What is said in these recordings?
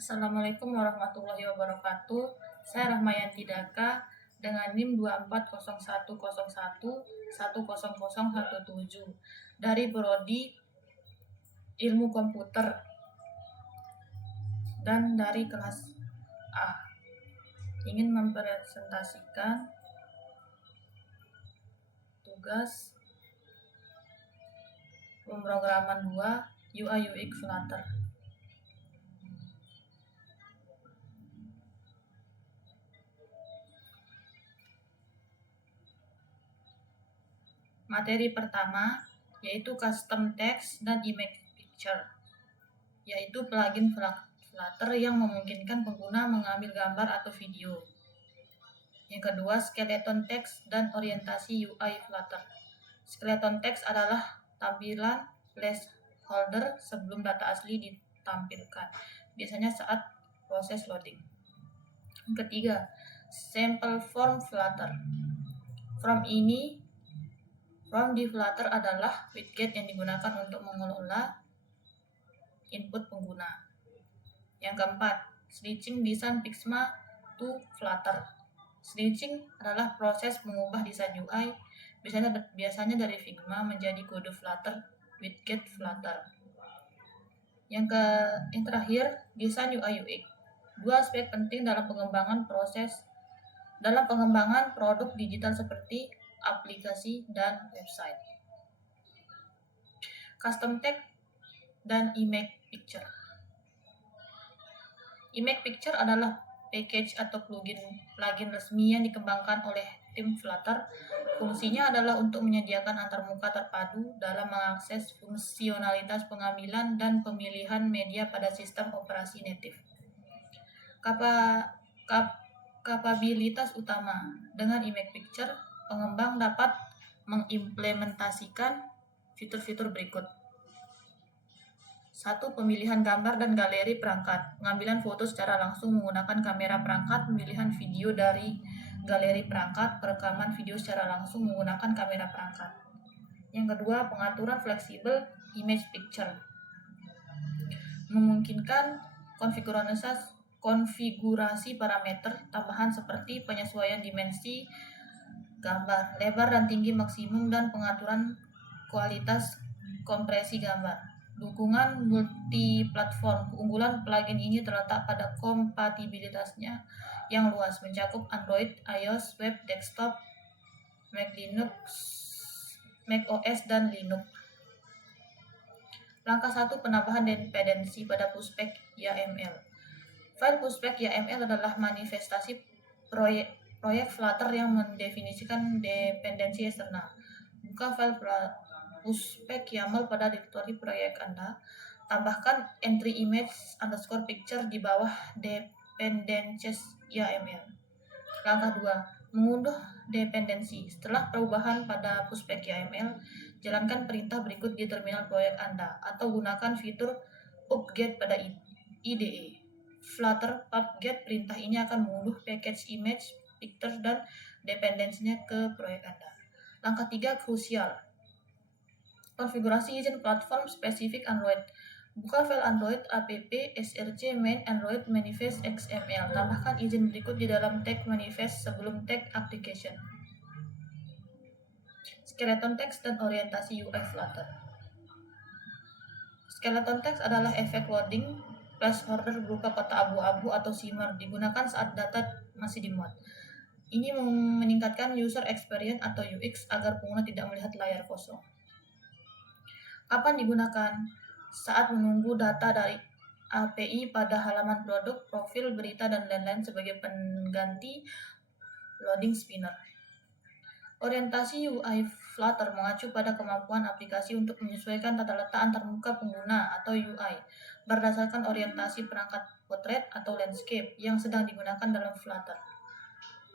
Assalamualaikum warahmatullahi wabarakatuh. Saya Rahmayanti Daka dengan NIM 240101100017 dari Prodi Ilmu Komputer dan dari kelas A. Ingin mempresentasikan tugas pemrograman 2 UI UX Flutter. Materi pertama yaitu custom text dan image picture, yaitu plugin Flutter yang memungkinkan pengguna mengambil gambar atau video. Yang kedua, skeleton text dan orientasi UI Flutter. Skeleton text adalah tampilan placeholder sebelum data asli ditampilkan, biasanya saat proses loading. Yang ketiga, sample form Flutter. Form di Flutter adalah widget yang digunakan untuk mengelola input pengguna. Yang keempat, switching desain Figma to Flutter. Switching adalah proses mengubah desain UI biasanya dari Figma menjadi kode Flutter widget Flutter. Yang terakhir, desain UI UX. Dua aspek penting dalam pengembangan produk digital seperti aplikasi dan website. Custom text dan image picture. Image picture adalah package atau plugin resmi yang dikembangkan oleh tim Flutter. Fungsinya adalah untuk menyediakan antarmuka terpadu dalam mengakses fungsionalitas pengambilan dan pemilihan media pada sistem operasi native. Kapabilitas utama dengan image picture, pengembang dapat mengimplementasikan fitur-fitur berikut. 1. Pemilihan gambar dan galeri perangkat. Pengambilan foto secara langsung menggunakan kamera perangkat, pemilihan video dari galeri perangkat, perekaman video secara langsung menggunakan kamera perangkat. Yang kedua, pengaturan fleksibel image picture. Memungkinkan konfigurasi parameter tambahan seperti penyesuaian dimensi gambar, lebar dan tinggi maksimum, dan pengaturan kualitas kompresi gambar. Dukungan multiplatform. Keunggulan plugin ini terletak pada kompatibilitasnya yang luas, mencakup Android, iOS, web, desktop, Mac OS, dan Linux. Langkah 1. Penambahan dependensi pada pushback YAML. File pushback YAML adalah manifestasi proyek Flutter yang mendefinisikan dependensi eksternal. Buka file pushback YAML pada direktori proyek Anda. Tambahkan entry image_picture di bawah dependencies YAML. Langkah 2. Mengunduh dependensi. Setelah perubahan pada pushback YAML, jalankan perintah berikut di terminal proyek Anda atau gunakan fitur pubget pada IDE. Flutter pubget. Perintah ini akan mengunduh package image picture dan dependensinya ke proyek Anda. Langkah 3. Krusial. Konfigurasi izin platform spesifik Android. Buka file Android app src main Android manifest XML. Tambahkan izin berikut di dalam tag manifest sebelum tag application. Skeleton text dan orientasi UI Flutter. Skeleton text adalah efek loading placeholder berupa kotak abu-abu atau shimmer, digunakan saat data masih dimuat. Ini meningkatkan user experience atau UX agar pengguna tidak melihat layar kosong. Kapan digunakan? Saat menunggu data dari API pada halaman produk, profil, berita, dan lain-lain sebagai pengganti loading spinner. Orientasi UI Flutter mengacu pada kemampuan aplikasi untuk menyesuaikan tata letak antarmuka pengguna atau UI berdasarkan orientasi perangkat portrait atau landscape yang sedang digunakan dalam Flutter.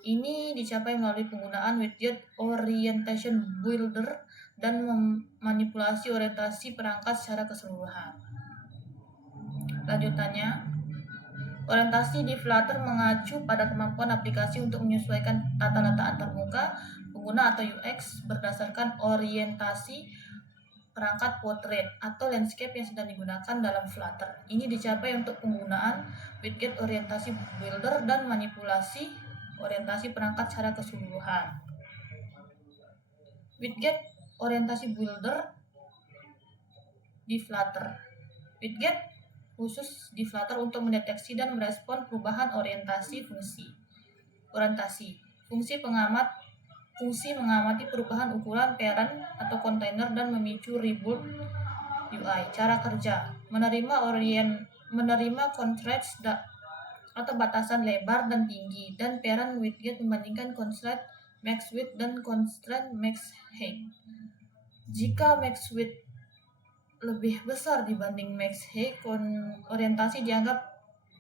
Ini dicapai melalui penggunaan widget orientation builder dan memanipulasi orientasi perangkat secara keseluruhan. Lanjutannya, orientasi di Flutter mengacu pada kemampuan aplikasi untuk menyesuaikan tata letak antarmuka pengguna atau UX berdasarkan orientasi perangkat portrait atau landscape yang sedang digunakan dalam Flutter. Ini dicapai untuk penggunaan widget orientasi builder dan manipulasi orientasi perangkat secara keseluruhan. Widget orientasi builder di Flutter. Widget khusus di Flutter untuk mendeteksi dan merespon perubahan orientasi fungsi. Fungsi mengamati perubahan ukuran parent atau kontainer dan memicu rebuild UI. Cara kerja: menerima constraints atau batasan lebar dan tinggi dan parent widget membandingkan constraint max width dan constraint max height. Jika max width lebih besar dibanding max height, orientasi dianggap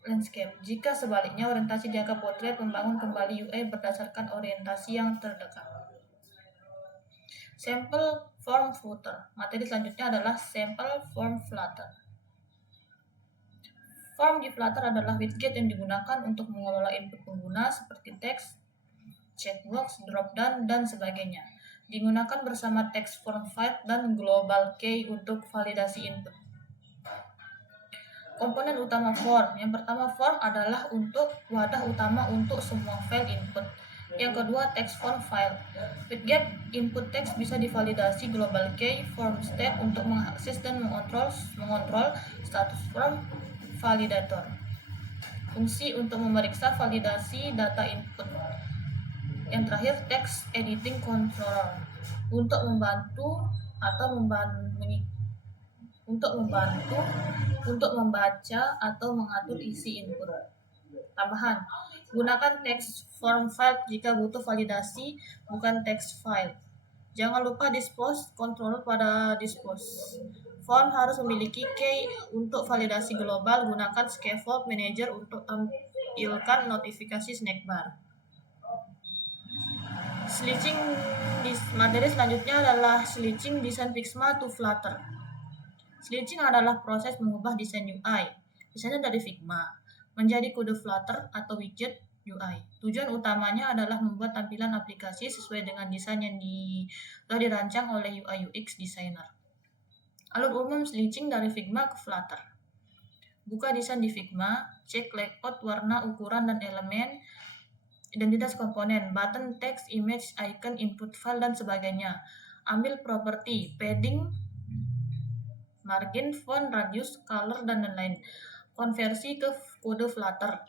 landscape. Jika sebaliknya, orientasi dianggap portrait. Membangun kembali UI berdasarkan orientasi yang terdekat. Sample form footer. Materi selanjutnya adalah sample form Flutter. Form di Flutter adalah widget yang digunakan untuk mengelola input pengguna seperti teks, checkbox, dropdown, dan sebagainya. Digunakan bersama text form file dan global key untuk validasi input. Komponen utama form. Yang pertama, form adalah untuk wadah utama untuk semua file input. Yang kedua, text form file. Widget input text bisa divalidasi global key form state untuk mengakses dan mengontrol status form validator. Fungsi untuk memeriksa validasi data input. Yang terakhir, text editing controller untuk membantu membaca atau mengatur isi input. Tambahan, gunakan text form file jika butuh validasi, bukan text file. Jangan lupa dispose controller pada dispose. Form harus memiliki key untuk validasi global. Gunakan scaffold manager untuk tampilkan notifikasi snack bar. Switching materi selanjutnya adalah switching desain Figma to Flutter. Switching adalah proses mengubah desain UI, misalnya dari Figma, menjadi kode Flutter atau widget UI. Tujuan utamanya adalah membuat tampilan aplikasi sesuai dengan desain yang telah dirancang oleh UI UX designer. Alur umum switching dari Figma ke Flutter. Buka desain di Figma, cek layout, warna, ukuran, dan elemen, identitas komponen, button, text, image, icon, input file, dan sebagainya. Ambil properti, padding, margin, font, radius, color, dan lain-lain. Konversi ke kode Flutter.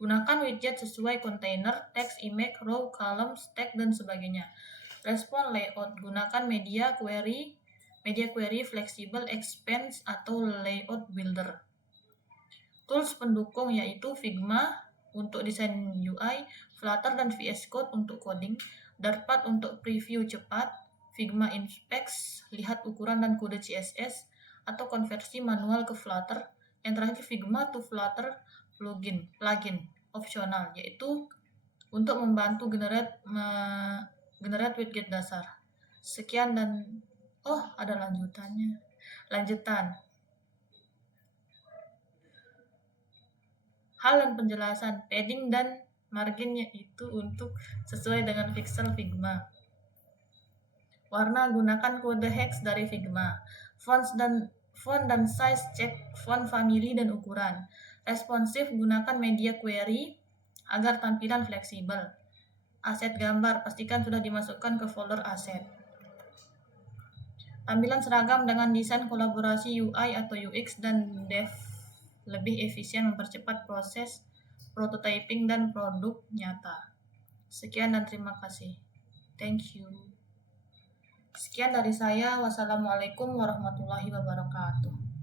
Gunakan widget sesuai kontainer, text, image, row, column, stack, dan sebagainya. Respon layout. Gunakan media query, flexible, expense, atau layout builder. Tools pendukung yaitu Figma untuk desain UI, Flutter dan VS Code untuk coding, Dartpad untuk preview cepat, Figma Inspect, lihat ukuran dan kode CSS, atau konversi manual ke Flutter. Yang terakhir, Figma to Flutter plugin opsional, yaitu untuk membantu generate widget dasar. Sekian dan ada lanjutan. Hal dan penjelasan padding dan marginnya itu untuk sesuai dengan pixel Figma. Warna, gunakan kode hex dari Figma. Font dan size, cek font family dan ukuran. Responsif, gunakan media query agar tampilan fleksibel. Aset gambar, pastikan sudah dimasukkan ke folder aset. Tampilan seragam dengan desain kolaborasi UI atau UX dan dev lebih efisien mempercepat proses prototyping dan produk nyata. Sekian dan terima kasih. Thank you. Sekian dari saya. Wassalamualaikum warahmatullahi wabarakatuh.